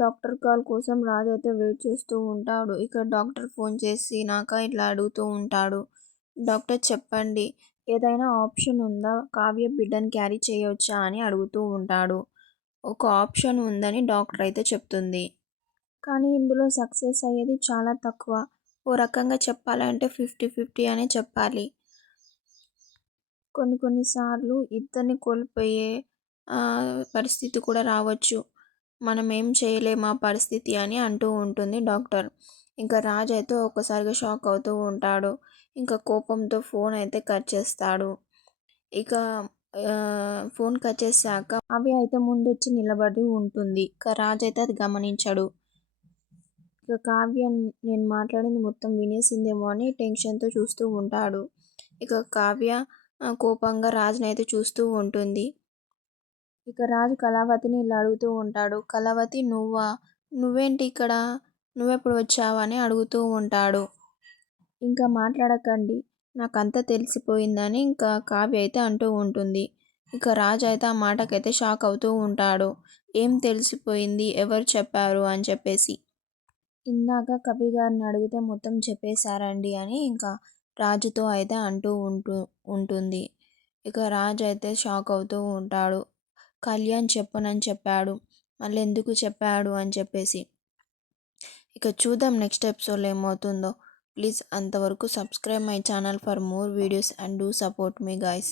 Doctor call కోసం రాజు అయితే wait చేస్తూ ఉంటాడు. ఇక డాక్టర్ ఫోన్ చేసినాక ఇట్లా అడుగుతూ ఉంటాడు. డాక్టర్ చెప్పండి, ఏదైనా ఆప్షన్ ఉందా? కావ్య బిడ్డని క్యారీ చేయొచ్చా అని అడుగుతూ ఉంటాడు. ఒక ఆప్షన్ ఉందని డాక్టర్ అయితే చెప్తుంది. కానీ ఇందులో సక్సెస్ అయ్యేది చాలా తక్కువ. ఓ రకంగా చెప్పాలంటే 50-50 అనే చెప్పాలి. కొన్ని సార్లు ఇద్దరిని కోల్పోయే పరిస్థితి కూడా రావచ్చు. మనం ఏం చేయలేం ఆ పరిస్థితి అని అంటూ ఉంటుంది డాక్టర్. ఇంకా రాజు అయితే ఒక్కసారిగా షాక్ అవుతూ ఉంటాడు. ఇంకా కోపంతో ఫోన్ అయితే కట్ చేస్తాడు. ఇక ఫోన్ కట్ చేశాక అవి అయితే ముందొచ్చి నిలబడి ఉంటుంది. ఇక రాజు అయితే అది గమనించడు. ఇక కావ్య నేను మాట్లాడింది మొత్తం వినేసిందేమో అని టెన్షన్తో చూస్తూ ఉంటాడు. ఇక కావ్య కోపంగా రాజునైతే చూస్తూ ఉంటుంది. ఇక రాజు కళావతిని ఇలా అడుగుతూ ఉంటాడు. కళావతి నువ్వా? నువ్వేంటి ఇక్కడ? నువ్వెప్పుడు వచ్చావు అని అడుగుతూ ఉంటాడు. ఇంకా మాట్లాడకండి, నాకంతా తెలిసిపోయిందని ఇంకా కావ్య అయితే అంటూ ఉంటుంది. ఇక రాజు అయితే ఆ మాటకైతే షాక్ అవుతూ ఉంటాడు. ఏం తెలిసిపోయింది, ఎవరు చెప్పారు అని చెప్పేసి. ఇందాక కవి గారిని అడిగితే మొత్తం చెప్పేశారండి అని ఇంకా రాజుతో అయితే అంటూ ఉంటుంది. ఇక రాజు అయితే షాక్ అవుతూ ఉంటాడు. కళ్యాణ్ చెప్పనని చెప్పాడు, మళ్ళీ ఎందుకు చెప్పాడు అని చెప్పేసి. ఇక చూద్దాం నెక్స్ట్ ఎపిసోడ్లో ఏమవుతుందో. ప్లీజ్ అంతవరకు subscribe my channel for more videos and do support me guys.